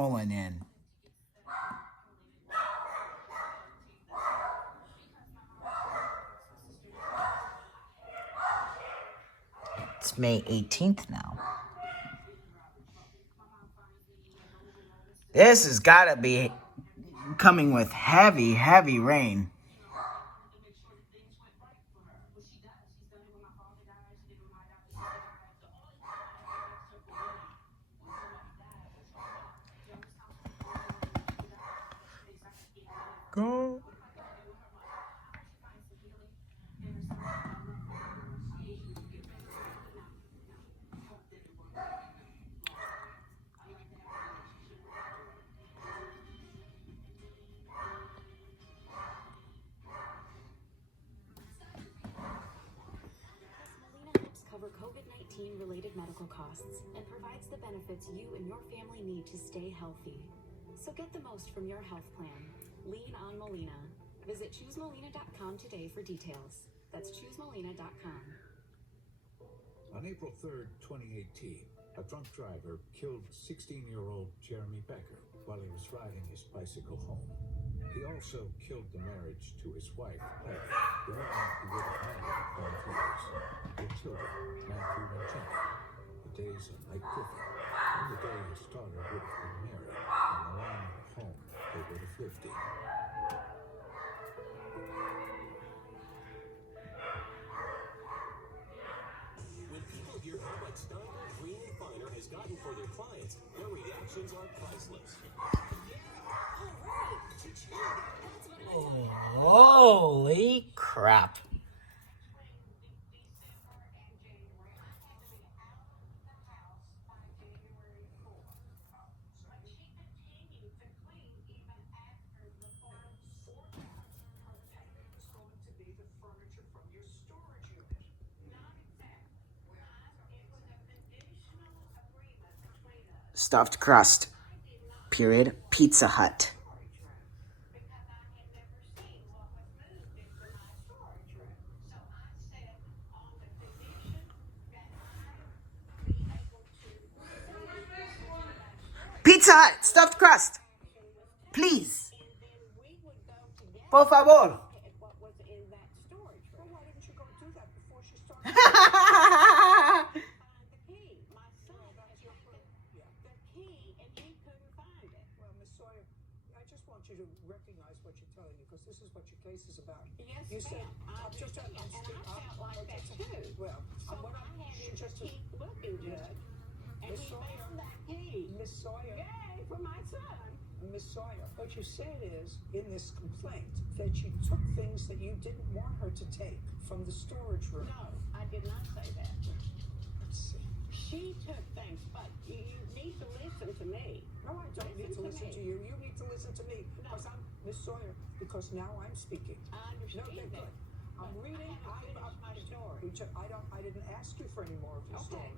rolling in. It's May 18th now. This has got to be coming with heavy, heavy rain. Go. Cover COVID-19 related medical costs and provides the benefits you and your family need to stay healthy. So get the most from your health plan. Lean on Molina. Visit choosemolina.com today for details. That's choosemolina.com. On April 3rd, 2018, a drunk driver killed 16-year-old Jeremy Becker while he was riding his bicycle home. He also killed the marriage to his wife, Peggy, the woman he would have married for 5 years. Their children, Matthew and Jenny. The days of Mike Griffin, and the day his daughter would have been married, and along the home they would have lived in. When people hear how much Steiner Green and Finer has gotten for their clients, their reactions are priceless. Holy crap. Stuffed crust. Period. Pizza Hut. Pizza Hut. Stuffed crust. Please. Por favor. You to recognize what you're telling me, because this is what your case is about. Yes, you said, I'm just and I felt like that too. Well, so what I had him to keep looking good, and he found that key. Miss Sawyer. Yay, for my son. Miss Sawyer, what you said is, in this complaint, that you took things that you didn't want her to take from the storage room. No, I did not say that. Let's see. She took things, but you need to listen to me. No, I don't need to listen to you. You need to listen to me. Because I'm Miss Sawyer, because now I'm speaking. I understand that. Good. I'm reading. My story. I didn't ask you for any more of your story.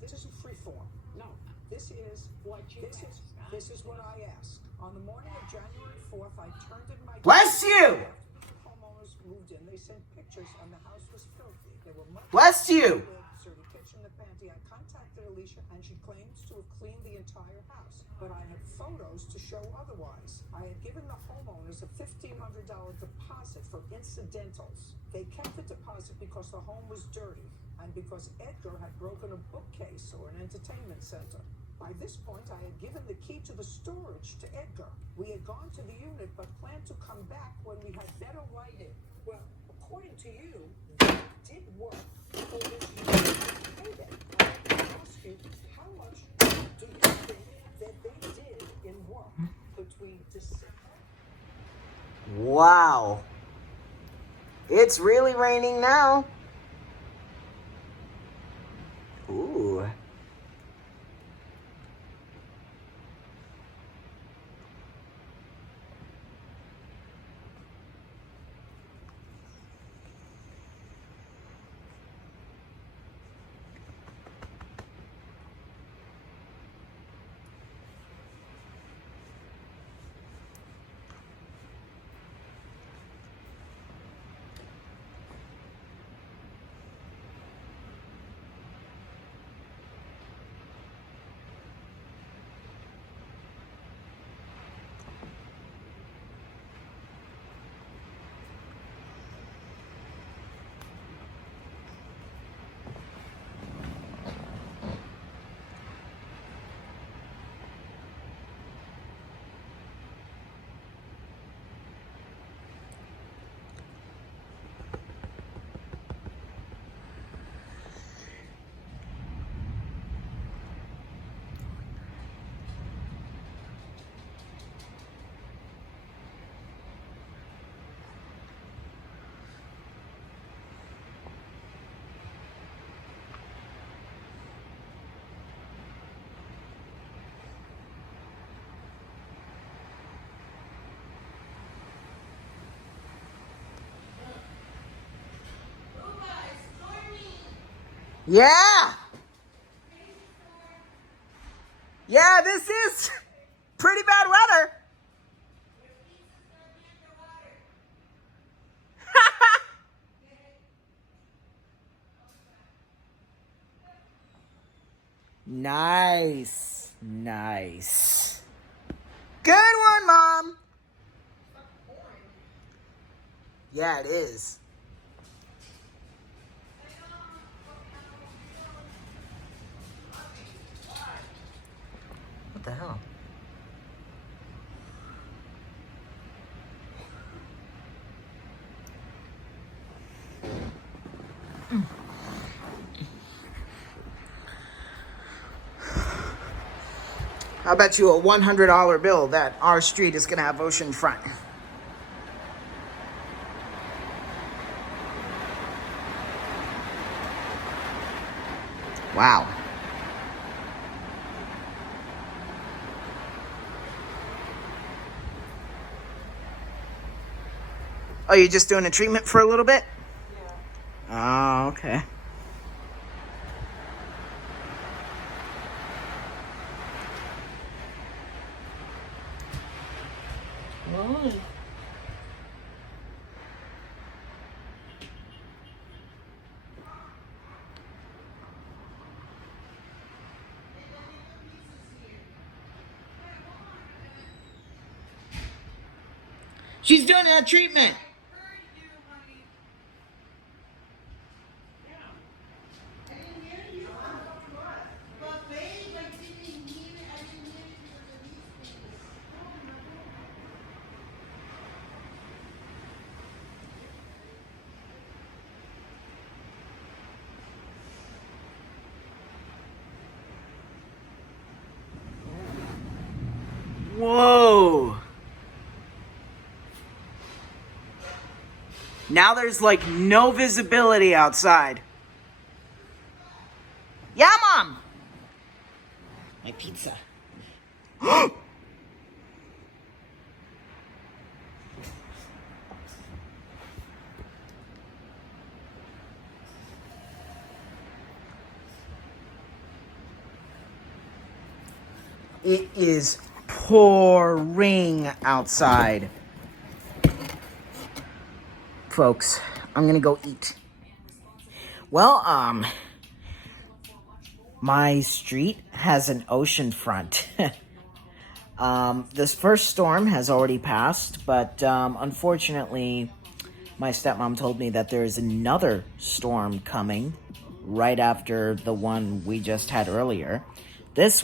This isn't free form. No. This is what you this asked. This is what I asked. On the morning of January 4th, I turned in my Bless you. Homeowners moved in. They sent pictures, and the house was filthy. There were much Bless you. dirty kitchen, the pantry. I contacted Alicia, and she claims to have cleaned the entire house. But I had photos to show otherwise. I had given the homeowners a $1,500 deposit for incidentals. They kept the deposit because the home was dirty and because Edgar had broken a bookcase or an entertainment center. By this point, I had given the key to the storage to Edgar. We had gone to the unit, but planned to come back when we had better lighting. Well, according to you, that did work for this unit. Hey then, I ask you, how much do you think that they did in work between December? Wow. It's really raining now. Ooh. Yeah. Yeah, this is pretty bad weather. Nice. Nice. Good one, Mom. Yeah, it is. What the hell? I'll bet you a $100 bill that our street is going to have ocean front. Wow. Oh, you're just doing a treatment for a little bit? Yeah. Oh, okay. Oh. She's doing a treatment. Whoa. Now there's like no visibility outside. Yeah, Mom. My pizza. It is pouring outside. Folks, I'm gonna go eat. Well, my street has an ocean front. This first storm has already passed, but unfortunately, my stepmom told me that there is another storm coming right after the one we just had earlier. This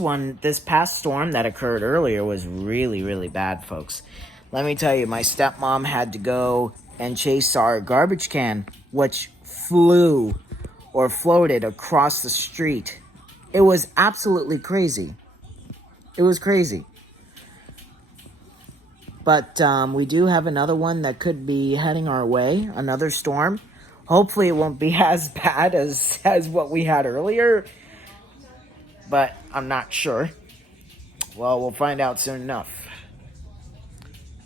past storm that occurred earlier was really, really bad, folks. Let me tell you, my stepmom had to go and chase our garbage can, which flew or floated across the street. It was absolutely crazy. It was crazy. But we do have another one that could be heading our way, another storm. Hopefully it won't be as bad as what we had earlier, but I'm not sure. Well, we'll find out soon enough.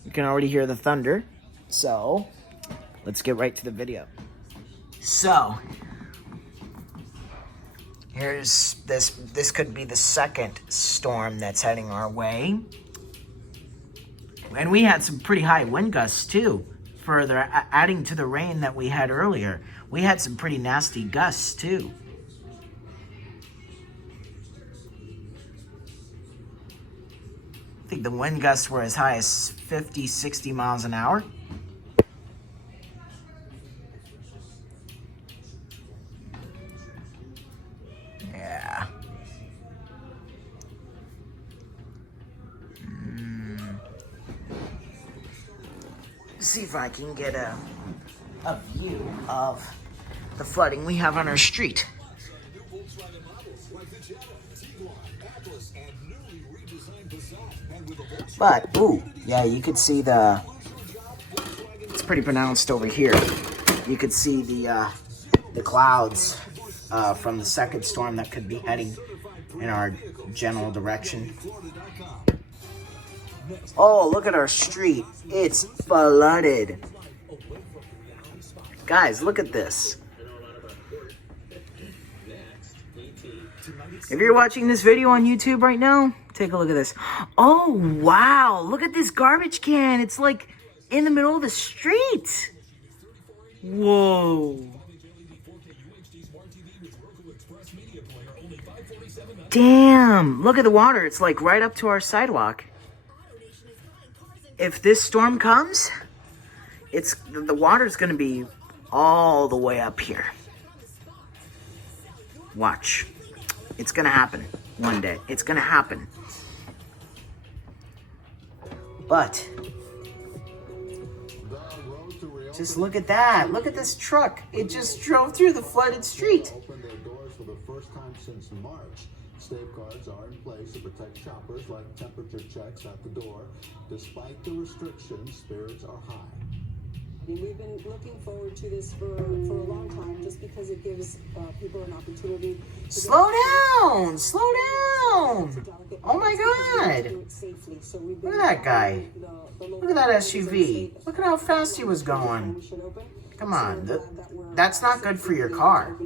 You can already hear the thunder, so let's get right to the video. So, here's this could be the second storm that's heading our way. And we had some pretty high wind gusts too, further adding to the rain that we had earlier. We had some pretty nasty gusts too. I think the wind gusts were as high as 50, 60 miles an hour. Yeah. See if I can get a view of the flooding we have on our street. But, ooh, yeah, you could see it's pretty pronounced over here. You could see the clouds from the second storm that could be heading in our general direction. Oh, look at our street. It's flooded. Guys, look at this. If you're watching this video on YouTube right now, take a look at this. Oh, wow. Look at this garbage can. It's like in the middle of the street. Whoa. Damn. Look at the water. It's like right up to our sidewalk. If this storm comes, the water's going to be all the way up here. Watch. It's going to happen one day. It's going to happen. But just look at that. Look at this truck. It just drove through the flooded street. Opened their doors for the first time since March. Safeguards are in place to protect shoppers, like temperature checks at the door. Despite the restrictions, spirits are high. I mean, we've been looking forward to this for a long time, just because it gives people an opportunity. Slow down! Slow down! Oh my God! Look at that guy. Look at that SUV. Look at how fast he was going. Come on, that's not good for your car.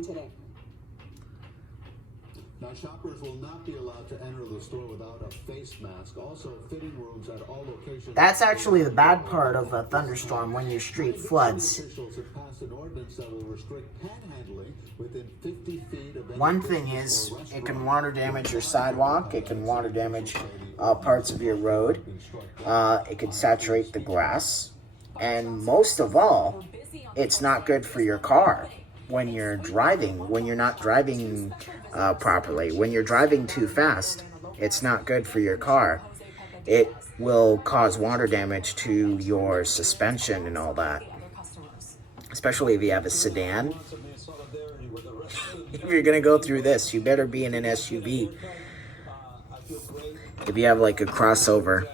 Now, shoppers will not be allowed to enter the store without a face mask. Also, fitting rooms at all locations. That's actually the bad part of a thunderstorm when your street floods. Officials have passed an ordinance that will restrict panhandling within 50 feet of. One thing is, it can water damage your sidewalk. It can water damage parts of your road. It can saturate the grass. And most of all, it's not good for your car when you're driving, when you're not driving properly. When you're driving too fast, it's not good for your car. It will cause water damage to your suspension and all that. Especially if you have a sedan. If you're going to go through this, you better be in an SUV. If you have like a crossover,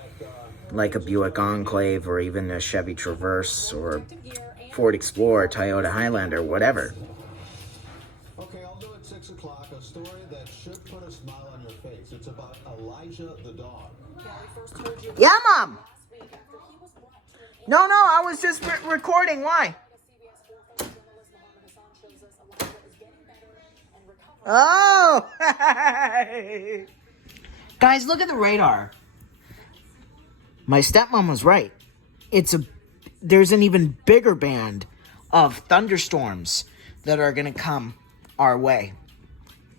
like a Buick Enclave or even a Chevy Traverse or Ford Explorer, Toyota Highlander, whatever. Okay, I'll do it 6 o'clock. A story that should put a smile on your face. It's about Elijah the dog. Yeah, Mom. No, I was just recording. Why? Oh! Guys, look at the radar. My stepmom was right. There's an even bigger band of thunderstorms that are going to come our way.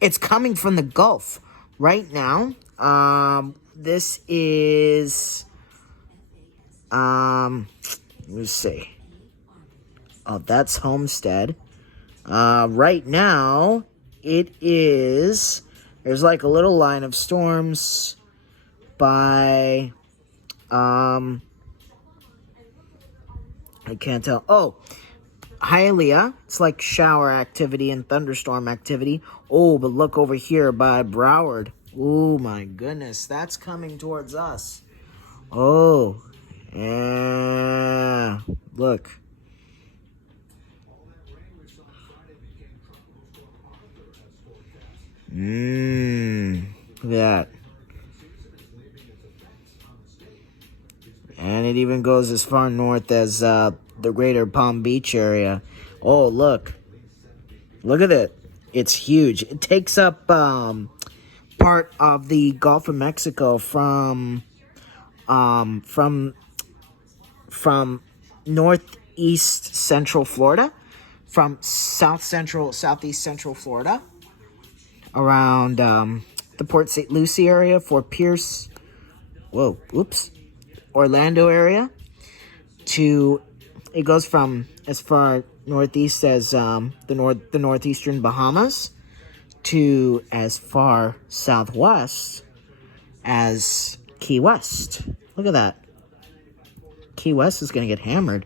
It's coming from the Gulf right now. This is, let's see. Oh, that's Homestead. Right now, it is, there's like a little line of storms by, I can't tell. Oh, Hialeah. It's like shower activity and thunderstorm activity. Oh, but look over here by Broward. Oh, my goodness. That's coming towards us. Oh, yeah. Look. Look at that. And it even goes as far north as the greater Palm Beach area. Oh, look. Look at it. It's huge. It takes up part of the Gulf of Mexico from northeast central Florida, from southeast central Florida, around the Port St. Lucie area, Fort Pierce, Orlando area, it goes from as far northeast as the northeastern Bahamas to as far southwest as Key West. Look at that. Key West is going to get hammered.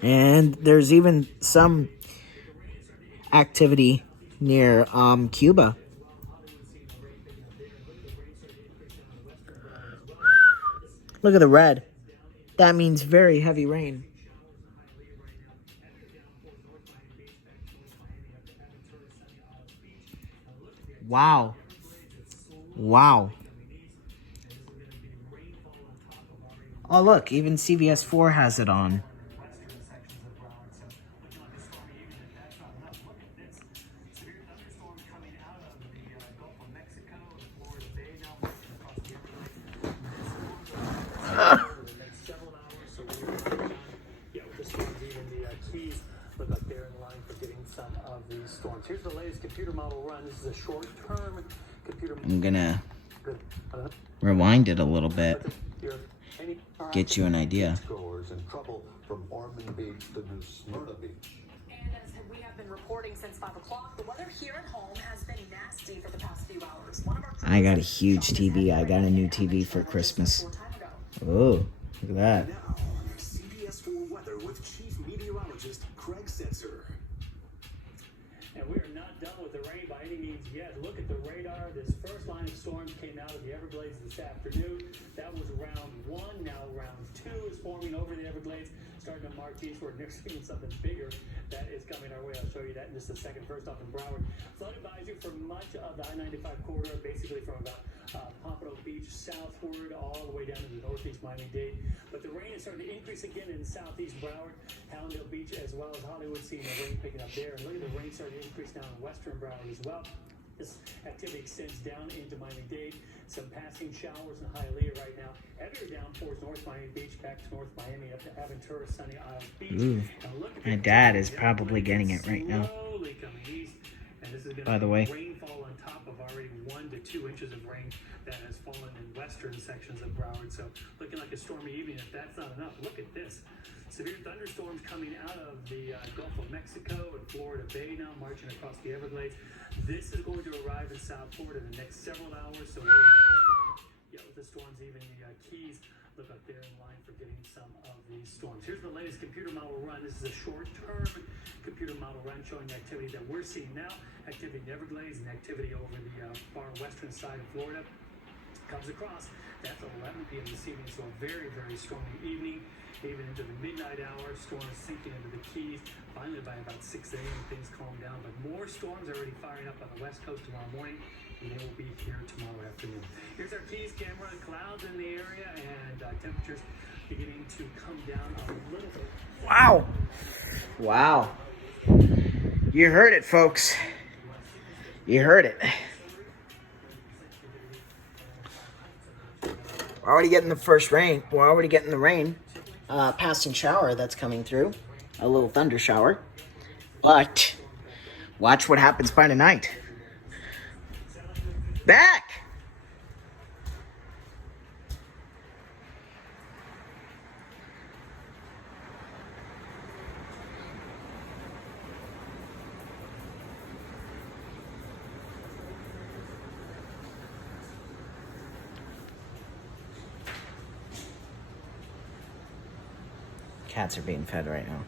And there's even some activity near Cuba. Look at the red. That means very heavy rain. Wow. Wow. Oh, look, even CBS 4 has it on. Here's the latest computer model run. This is a short-term computer. I'm gonna rewind it a little bit. Get you an idea. Goers in trouble from Ormond Beach to New Smyrna Beach. And as we have been reporting since 5 o'clock, the weather here at home has been nasty for the past few hours. I got a huge TV. I got a new TV for Christmas. Oh, look at that. Now, CBS 4 weather with Chief Meteorologist Craig Setzer. And we are not done with the rain by any means yet. Look at the radar. This first line of storms came out of the Everglades this afternoon. That was round 1. Now round 2 is forming over the Everglades, starting to march eastward. And they're seeing something bigger that is coming our way. I'll show you that in just a second. First off in Broward. Flood advisory for much of the I-95 corridor, basically from about Pompano Beach southward all the way down to the northeast Miami-Dade. But the rain is starting to increase again in southeast Broward, Hallandale Beach, as well as Hollywood, seeing the rain picking up there. And look at the rain starting to increase now in western Broward as well. This activity extends down into Miami-Dade. Some passing showers in Hialeah right now. Heavier downpours north Miami Beach, back to north Miami, up to Aventura, Sunny Isles Beach. Ooh. My dad is probably getting it right now. Slowly coming east. And this is going By to the way. rainfall on top of already 1 to 2 inches of rain that has fallen in western sections of Broward. So looking like a stormy evening. If that's not enough, look at this. Severe thunderstorms coming out of the Gulf of Mexico and Florida Bay now, marching across the Everglades. This is going to arrive in South Florida in the next several hours. So we're with the storms, even the Keys look up there in line for getting some of these storms. Here's the latest computer model run. This is a short-term computer model run showing the activity that we're seeing now. Activity in the Everglades and activity over the far western side of Florida comes across. That's 11 p.m. this evening, so a very, very stormy evening. Even into the midnight hour, storms sinking into the Keys. Finally, by about 6 a.m., things calm down. But more storms are already firing up on the west coast tomorrow morning, and they will be here tomorrow afternoon. Here's our Keys camera. Clouds in the area and temperatures beginning to come down a little bit. Wow. Wow. You heard it, folks. You heard it. We're already getting the first rain. We're already getting the rain. Passing shower that's coming through. A little thunder shower. But watch what happens by tonight. Back! Cats are being fed right now.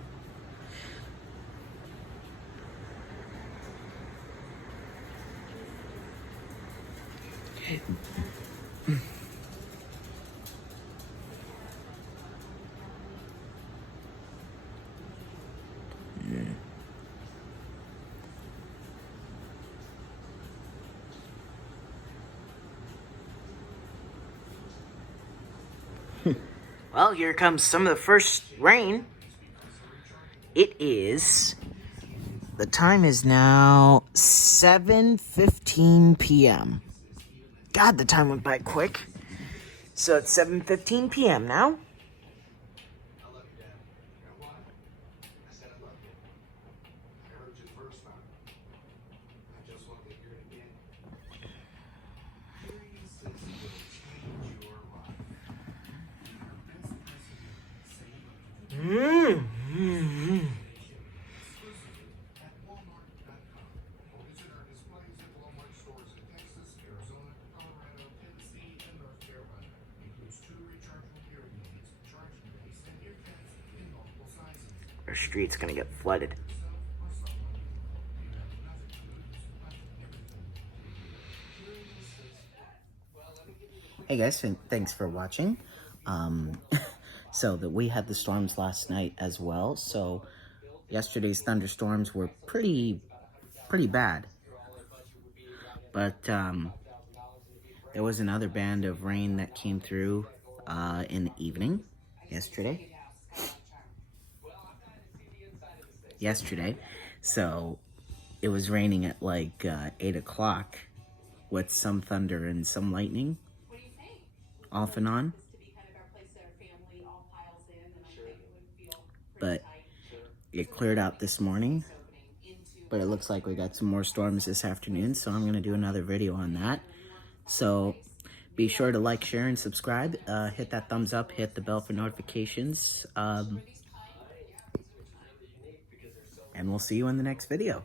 Well, here comes some of the first rain. The time is now 7:15 p.m. God, the time went by quick. So it's 7:15 p.m. now. Our street's gonna get flooded. Hey guys, thanks for watching. We had the storms last night as well. So yesterday's thunderstorms were pretty bad. But there was another band of rain that came through in the evening yesterday. So it was raining at like 8 o'clock with some thunder and some lightning off and on. But it cleared out this morning but it looks like we got some more storms this afternoon, so I'm going to do another video on that. So be sure to like, share, and subscribe. Hit that thumbs up, hit the bell for notifications, and we'll see you in the next video.